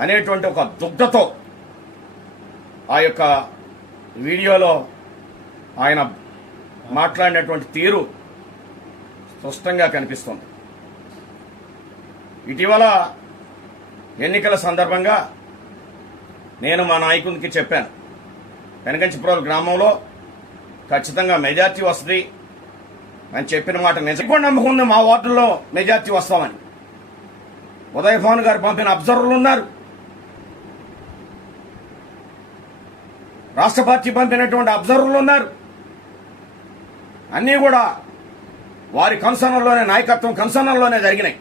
అనేటువంటి ఒక దుగ్ధతో ఆ యొక్క వీడియోలో ఆయన మాట్లాడినటువంటి తీరు స్పష్టంగా కనిపిస్తుంది. ఇటీవల ఎన్నికల సందర్భంగా నేను మా నాయకునికి చెప్పాను. వెనకంచిపురాలు గ్రామంలో ఖచ్చితంగా మెజార్టీ వస్తుంది అని చెప్పిన మాట నిజంగా నమ్మకం మా వార్డుల్లో మెజార్టీ వస్తామని. ఉదయభాను గారు పంపిన అబ్జర్వర్లు ఉన్నారు. రాష్ట్ర పార్టీ పంపినటువంటి అబ్జర్వర్లు ఉన్నారు. అన్నీ కూడా వారి కన్సర్న్లోనే నాయకత్వం కన్సర్న్లోనే జరిగినాయి.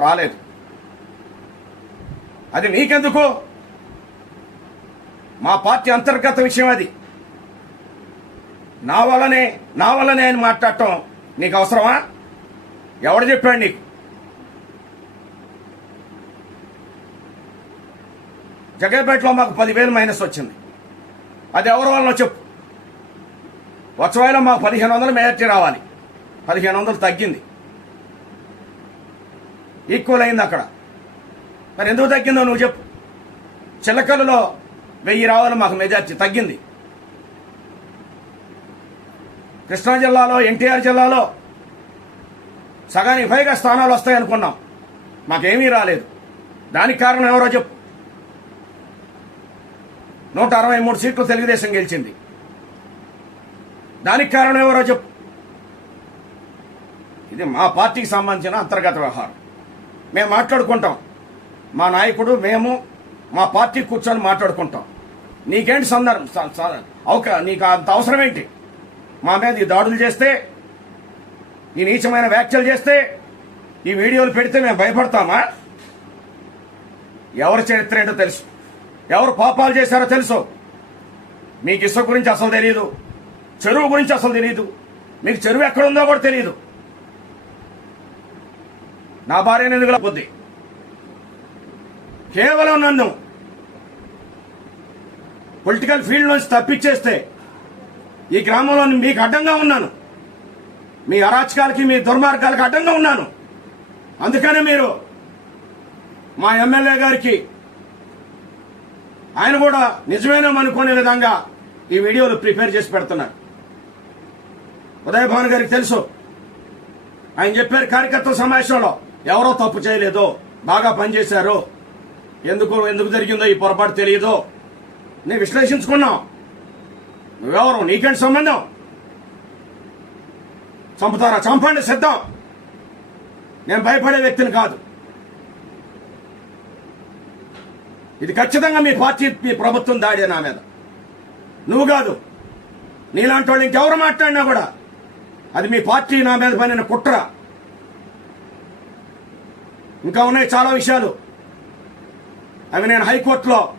రాలేదు. అది నీకెందుకు మా పార్టీ అంతర్గత విషయం అది. నా వల్లనే నా వల్లనే అని మాట్లాడటం నీకు అవసరమా? ఎవడు చెప్పాడు నీకు? జగేపేటలో మాకు పదివేలు మైనస్ వచ్చింది. అది ఎవరి వల్ల చెప్పు. వచ్చవాయిలో మాకు పదిహేను వందలు మెజార్టీ రావాలి. పదిహేను వందలు తగ్గింది. ఈక్వల్ అయింది అక్కడ. మరి ఎందుకు తగ్గిందో నువ్వు చెప్పు. చిలకలలో వెయ్యి రావాలి మాకు మెజార్టీ తగ్గింది. కృష్ణా జిల్లాలో ఎన్టీఆర్ జిల్లాలో సగానికి పైగా స్థానాలు వస్తాయనుకున్నాం. మాకేమీ రాలేదు. దానికి కారణం ఎవరో చెప్పు. నూట అరవై మూడు సీట్లు తెలుగుదేశం గెలిచింది. దానికి కారణం ఎవరో చెప్పు. ఇది మా పార్టీకి సంబంధించిన అంతర్గత వ్యవహారం. మేము మాట్లాడుకుంటాం. మా నాయకుడు మేము మా పార్టీ కూర్చొని మాట్లాడుకుంటాం. నీకేంటి సందర్భం? అవక నీకు అంత అవసరం ఏంటి మా మీద ఈ దాడులు చేస్తే ఈ నీచమైన వ్యాఖ్యలు చేస్తే ఈ వీడియోలు పెడితే మేము భయపడతామా? ఎవరి చరిత్ర ఏంటో తెలుసు. ఎవరు పాపాలు చేశారో తెలుసు. మీకు ఇసుక గురించి అసలు తెలియదు చెరువు గురించి అసలు తెలియదు మీకు చెరువు ఎక్కడుందో కూడా తెలియదు నా భార్య ఎందుకు బుద్ధి కేవలం నన్ను పొలిటికల్ ఫీల్డ్ నుంచి తప్పించేస్తే ఈ గ్రామంలో మీకు అడ్డంగా ఉన్నాను. మీ అరాచకాలకి మీ దుర్మార్గాలకి అడ్డంగా ఉన్నాను. అందుకనే మీరు మా ఎమ్మెల్యే గారికి ఆయన కూడా నిజమేననుకునే విధంగా ఈ వీడియోలు ప్రిపేర్ చేసి పెడుతున్నారు. ఉదయ భాను గారికి తెలుసు. ఆయన చెప్పారు కార్యకర్త సమావేశంలో ఎవరో తప్పు చేయలేదు బాగా పనిచేశారు ఎందుకు ఎందుకు జరిగిందో ఈ పొరపాటు తెలియదు నేను విశ్లేషించుకున్నాం. నువ్వెవరు? నీకేంటి సంబంధం? చంపుతారా? చంపండి సిద్ధం. నేను భయపడే వ్యక్తిని కాదు. ఇది ఖచ్చితంగా మీ పార్టీ మీ ప్రభుత్వం దాడి నా మీద. నువ్వు కాదు. నీలాంటి వాళ్ళు ఇంకెవరు మాట్లాడినా కూడా అది మీ పార్టీ నా మీద పనిన కుట్ర. ఇంకా ఉన్నాయి చాలా విషయాలు. అవి నేను హైకోర్టులో